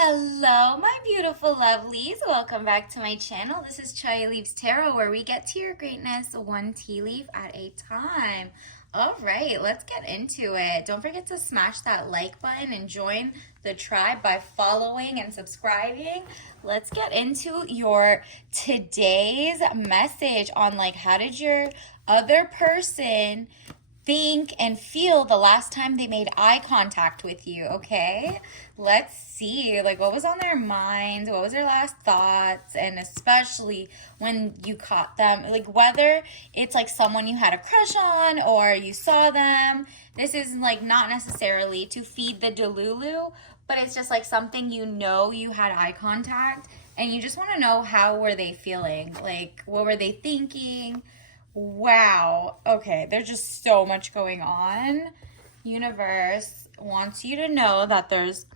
Hello, my beautiful lovelies. Welcome back to my channel. This is Chai Leaves Tarot, where we get to your greatness one tea leaf at a time. All right, let's get into it. Don't forget to smash that like button and join the tribe by following and subscribing. Let's get into your today's message on how did your other person think and feel the last time they made eye contact with you, okay? Let's see, what was on their minds, what was their last thoughts, and especially when you caught them, whether it's someone you had a crush on or you saw them. This is not necessarily to feed the delulu, but it's just something you had eye contact and you just want to know how were they feeling, what were they thinking. Wow. Okay, there's just so much going on. Universe wants you to know that there's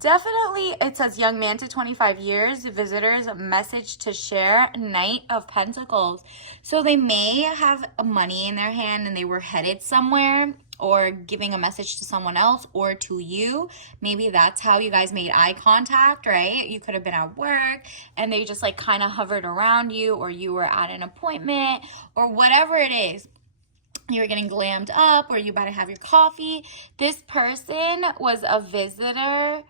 definitely, it says young man to 25 years, visitors, message to share, Knight of Pentacles. So they may have money in their hand and they were headed somewhere, or giving a message to someone else or to you. Maybe that's how you guys made eye contact, right? You could have been at work and they just kind of hovered around you, or you were at an appointment, or whatever it is. You were getting glammed up, or you about to have your coffee. This person was a visitor,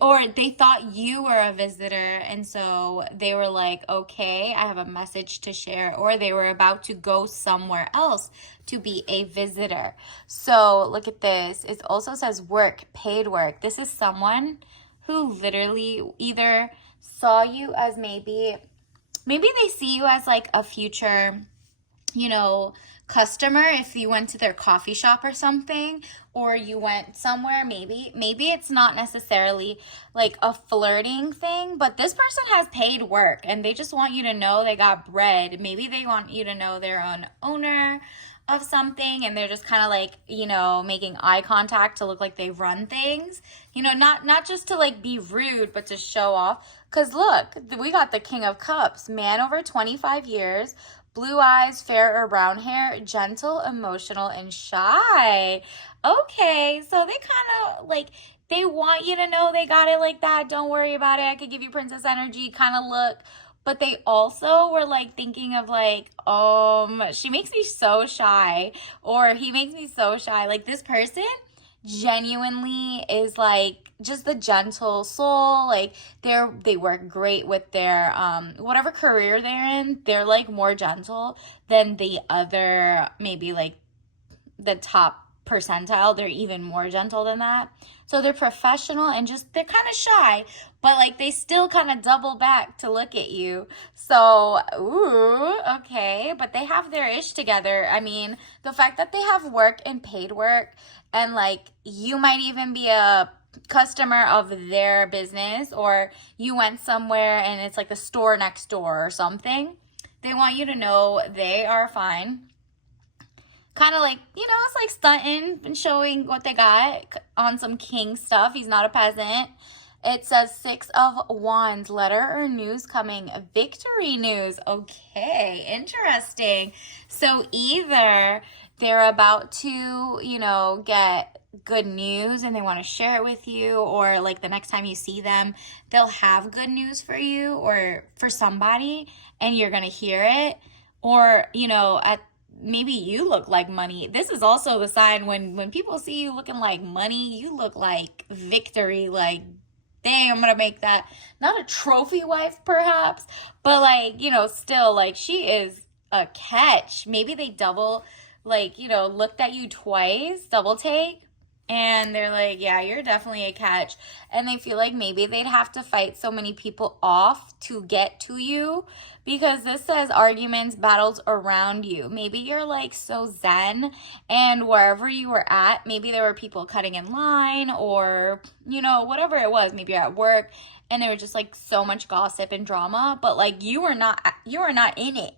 or they thought you were a visitor, and so they were like, okay, I have a message to share, or they were about to go somewhere else to be a visitor. So look at this. It also says work, paid work. This is someone who literally either saw you as maybe they see you as a future, customer if you went to their coffee shop or something, or you went somewhere. Maybe it's not necessarily a flirting thing, but this person has paid work and they just want you to know they got bread. Maybe they want you to know they're an owner of something and they're just kind of making eye contact to look like they run things, not just to be rude, but to show off. Because look, we got the King of Cups, man over 25 years, blue eyes, fair or brown hair, gentle, emotional, and shy. Okay, so they kind of they want you to know they got it like that. Don't worry about it. I could give you princess energy kind of look. But they also were thinking of she makes me so shy, or he makes me so shy. This person genuinely is just the gentle soul. They work great with their whatever career they're in. They're more gentle than the other, maybe the top percentile. They're even more gentle than that. So they're professional and just they're kind of shy, but they still kind of double back to look at you. So ooh, okay, but they have their ish together. I mean, the fact that they have work and paid work, and you might even be a customer of their business, or you went somewhere and it's the store next door or something. They want you to know they are fine. Kind of it's stunting and showing what they got on some king stuff. He's not a peasant. It says 6 of Wands, letter or news coming, victory news. Okay, interesting. So either they're about to, get good news and they want to share it with you, or the next time you see them, they'll have good news for you or for somebody and you're going to hear it. Or, maybe you look like money. This is also the sign when people see you looking like money, you look like victory, dang, I'm gonna make that not a trophy wife perhaps, but still she is a catch. Maybe they double looked at you twice, double take, and they're like, yeah, you're definitely a catch. And they feel maybe they'd have to fight so many people off to get to you, because this says arguments, battles around you. Maybe you're so zen, and wherever you were at, maybe there were people cutting in line, or whatever it was. Maybe you're at work and there was just so much gossip and drama, but you were not in it.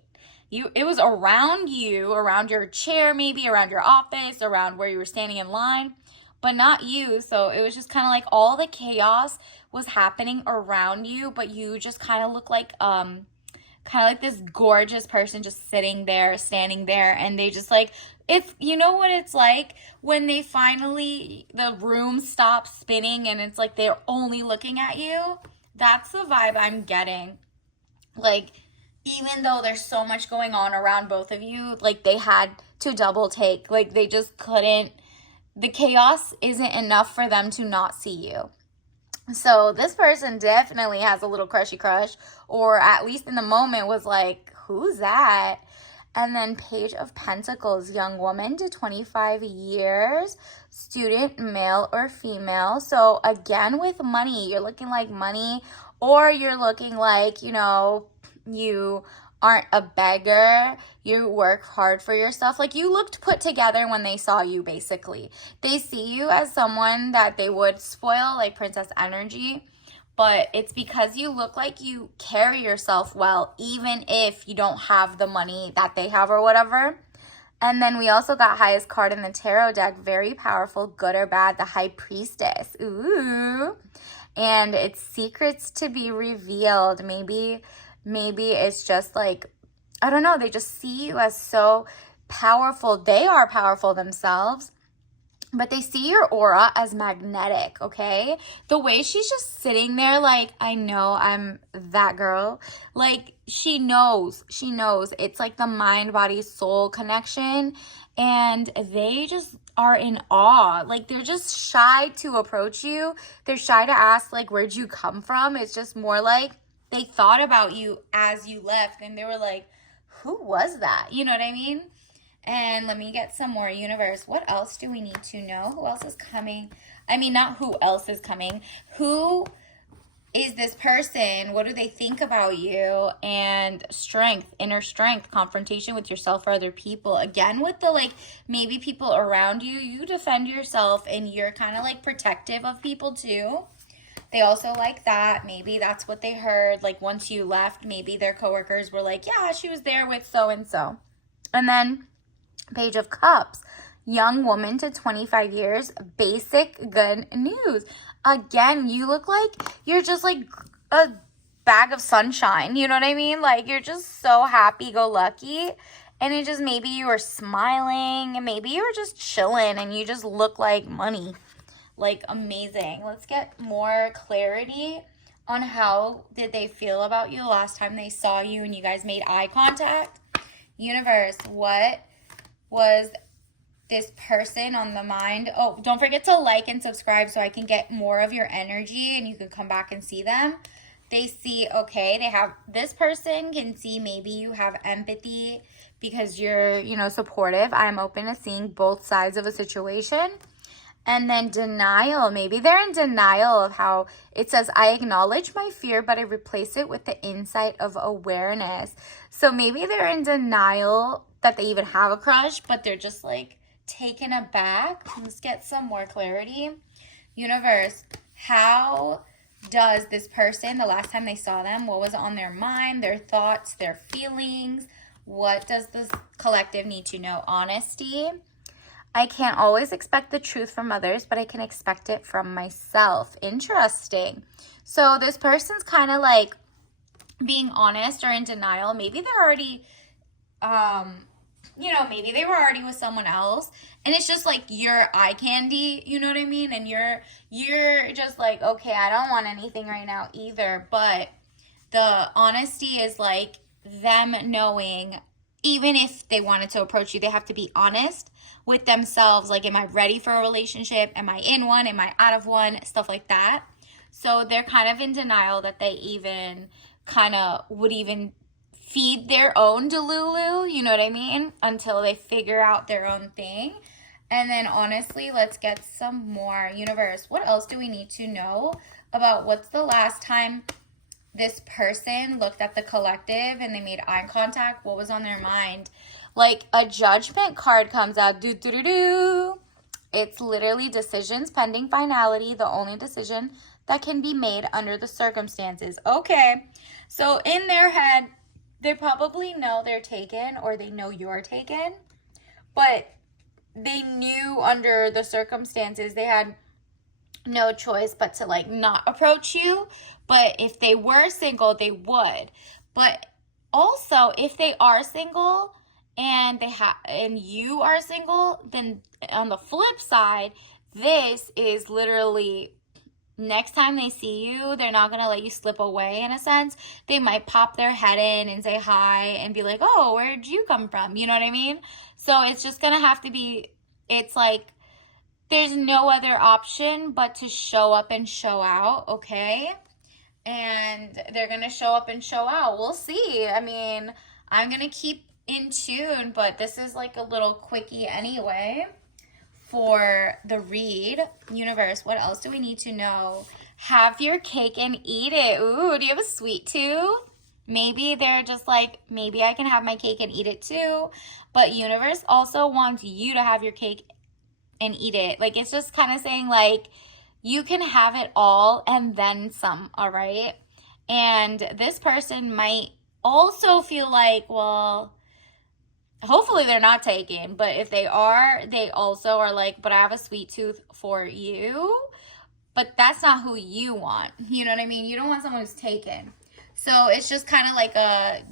It was around you, around your chair, maybe around your office, around where you were standing in line, but not you. So it was just kind of all the chaos was happening around you, but you just kind of look kind of like this gorgeous person just sitting there, standing there, and they just like, it's, you know what it's like when they finally, the room stops spinning and it's like they're only looking at you? That's the vibe I'm getting. Like, even though there's so much going on around both of you, like they had to double take. Like they just couldn't, the chaos isn't enough for them to not see you. So this person definitely has a little crushy crush, or at least in the moment was like, who's that? And then Page of Pentacles, young woman to 25 years, student, male or female. So again, with money, you're looking like money, or you're looking like, you know, you aren't a beggar, you work hard for yourself. Like you looked put together when they saw you, basically. They see you as someone that they would spoil, like princess energy, but it's because you look like you carry yourself well, even if you don't have the money that they have or whatever. And then we also got highest card in the tarot deck, very powerful, good or bad, the High Priestess. Ooh. And it's secrets to be revealed. Maybe it's just like, I don't know, they just see you as so powerful. They are powerful themselves, but they see your aura as magnetic, okay? The way she's just sitting there like, I know I'm that girl. Like, she knows. It's like the mind, body, soul connection. And they just are in awe. Like, they're just shy to approach you. They're shy to ask, like, where'd you come from? It's just more like they thought about you as you left. And they were like, who was that? You know what I mean? And let me get some more, universe. What else do we need to know? Who else is coming? I mean, not who else is coming. Who is this person? What do they think about you? And strength, inner strength, confrontation with yourself or other people. Again, with the like, maybe people around you, you defend yourself and you're kind of like protective of people too. They also like that. Maybe that's what they heard. Like once you left, maybe their coworkers were like, yeah, she was there with so-and-so. And then Page of Cups, young woman to 25 years, basic good news. Again, you look like you're just like a bag of sunshine. You know what I mean? Like you're just so happy-go-lucky. And it just, maybe you were smiling, maybe you were just chilling and you just look like money. Like amazing. Let's get more clarity on how did they feel about you the last time they saw you and you guys made eye contact. Universe, what was this person on the mind? Oh, don't forget to like and subscribe so I can get more of your energy and you can come back and see them. They see, okay, they have, this person can see maybe you have empathy because you're, you know, supportive. I'm open to seeing both sides of a situation. And then denial, maybe they're in denial of how it says, I acknowledge my fear, but I replace it with the insight of awareness. So maybe they're in denial that they even have a crush, but they're just like taken aback. Let's get some more clarity. Universe, how does this person, the last time they saw them, what was on their mind, their thoughts, their feelings? What does this collective need to know? Honesty. I can't always expect the truth from others, but I can expect it from myself. Interesting. So this person's kind of like being honest or in denial. Maybe they're already, you know, maybe they were already with someone else. And it's just like your eye candy, you know what I mean? And you're just like, okay, I don't want anything right now either. But the honesty is like them knowing, even if they wanted to approach you, they have to be honest with themselves. Like, am I ready for a relationship? Am I in one? Am I out of one? Stuff like that. So they're kind of in denial that they even kind of would even feed their own Delulu, you know what I mean? Until they figure out their own thing. And then honestly, let's get some more. Universe, what else do we need to know about what's the last time this person looked at the collective and they made eye contact? What was on their mind? Like a judgment card comes out. It's literally decisions pending finality, the only decision that can be made under the circumstances. Okay, so in their head, they probably know they're taken or they know you're taken, but they knew under the circumstances they had no choice but to like not approach you. But if they were single, they would. But also, if they are single and and you are single, then on the flip side, this is literally next time they see you, they're not going to let you slip away in a sense. They might pop their head in and say hi and be like, "Oh, where'd you come from?" You know what I mean? So it's just going to have to be, it's like, there's no other option but to show up and show out, okay? And they're going to show up and show out. We'll see. I mean, I'm going to keep in tune, but this is like a little quickie anyway for the read. Universe, what else do we need to know? Have your cake and eat it. Ooh, do you have a sweet tooth? Maybe they're just like, maybe I can have my cake and eat it too. But universe also wants you to have your cake and eat it. Like, it's just kind of saying like, you can have it all and then some, all right? And this person might also feel like, well, hopefully they're not taken, but if they are, they also are like, but I have a sweet tooth for you, but that's not who you want. You know what I mean? You don't want someone who's taken. So it's just kind of like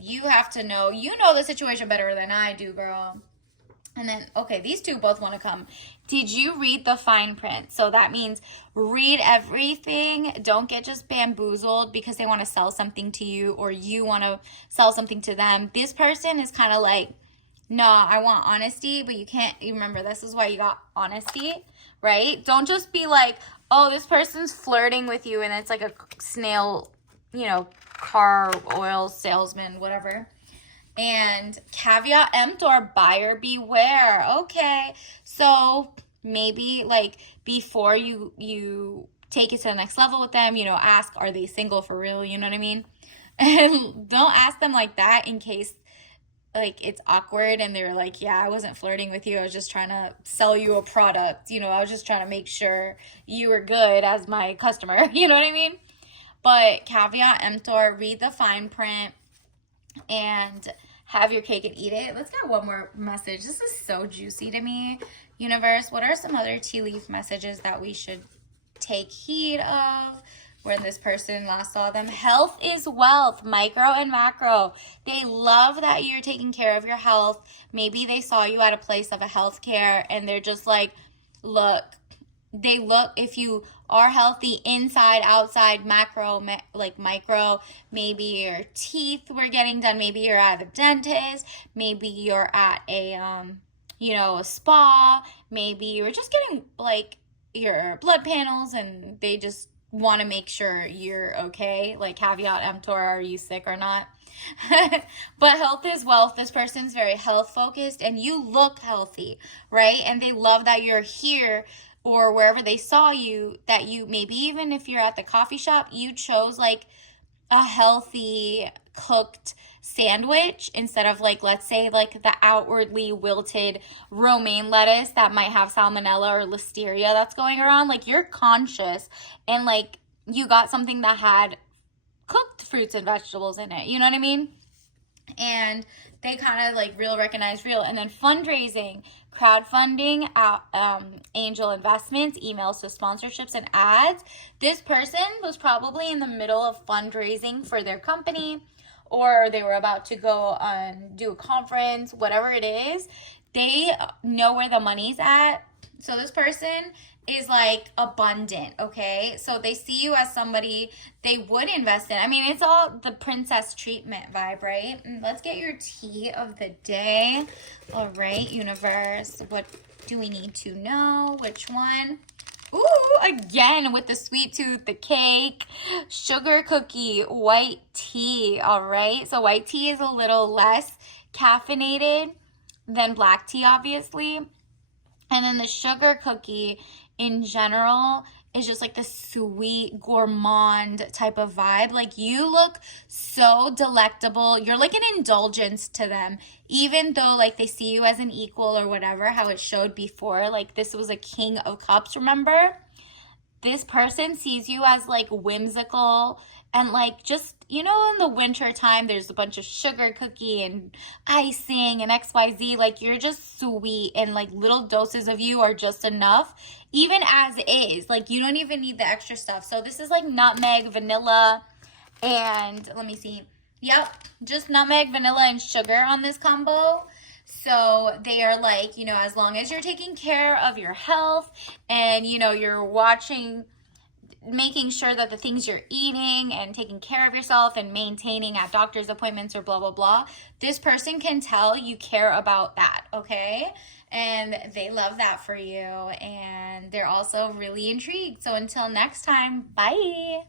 you have to know, you know the situation better than I do, girl. And then, okay, these two both want to come. Did you read the fine print? So that means read everything. Don't get just bamboozled because they want to sell something to you or you want to sell something to them. This person is kind of like, no, I want honesty, but you can't, you remember, this is why you got honesty, right? Don't just be like, oh, this person's flirting with you and it's like a snail, you know, car oil salesman, whatever. And caveat emptor, buyer beware. Okay, so maybe like before you take it to the next level with them, you know, ask, are they single for real? You know what I mean? And don't ask them like that in case like it's awkward and they're like, yeah, I wasn't flirting with you, I was just trying to sell you a product, you know, I was just trying to make sure you were good as my customer. You know what I mean? But caveat emptor, read the fine print and have your cake and eat it. Let's get one more message. This is so juicy to me. Universe, what are some other tea leaf messages that we should take heed of when this person last saw them? Health is wealth, micro and macro. They love that you're taking care of your health. Maybe they saw you at a place of a health care and they're just like, look, they look, if you are healthy inside, outside, macro, like micro, maybe your teeth were getting done, maybe you're at the dentist, maybe you're at a, you know, a spa, maybe you're just getting like your blood panels and they just want to make sure you're okay, like caveat emptor, are you sick or not? But health is wealth. This person's very health focused and you look healthy, right? And they love that you're here or wherever they saw you, that you, maybe even if you're at the coffee shop, you chose like a healthy cooked sandwich instead of like, let's say like the outwardly wilted romaine lettuce that might have salmonella or listeria that's going around. Like, you're conscious and like you got something that had cooked fruits and vegetables in it. You know what I mean? And they kind of like real recognize real. And then fundraising, crowdfunding, angel investments, emails to sponsorships and ads. This person was probably in the middle of fundraising for their company, or they were about to go do a conference, whatever it is. They know where the money's at. So this person is like abundant, okay? So they see you as somebody they would invest in. I mean, it's all the princess treatment vibe, right? And let's get your tea of the day. All right, universe, what do we need to know? Which one? Ooh, again with the sweet tooth, the cake, sugar cookie, white tea, all right? So white tea is a little less caffeinated than black tea, obviously. And then the sugar cookie in general is just like the sweet gourmand type of vibe. Like, you look so delectable. You're like an indulgence to them, even though like they see you as an equal or whatever, how it showed before. Like, this was a king of cups, remember? This person sees you as like whimsical and like, just, you know, in the winter time, there's a bunch of sugar cookie and icing and XYZ. Like, you're just sweet and like little doses of you are just enough, even as is. Like, you don't even need the extra stuff. So this is like nutmeg, vanilla, and let me see. Yep, just nutmeg, vanilla, and sugar on this combo. So they are like, you know, as long as you're taking care of your health and, you know, you're watching, making sure that the things you're eating and taking care of yourself and maintaining at doctor's appointments or blah, blah, blah, this person can tell you care about that, okay? And they love that for you. And they're also really intrigued. So until next time, bye.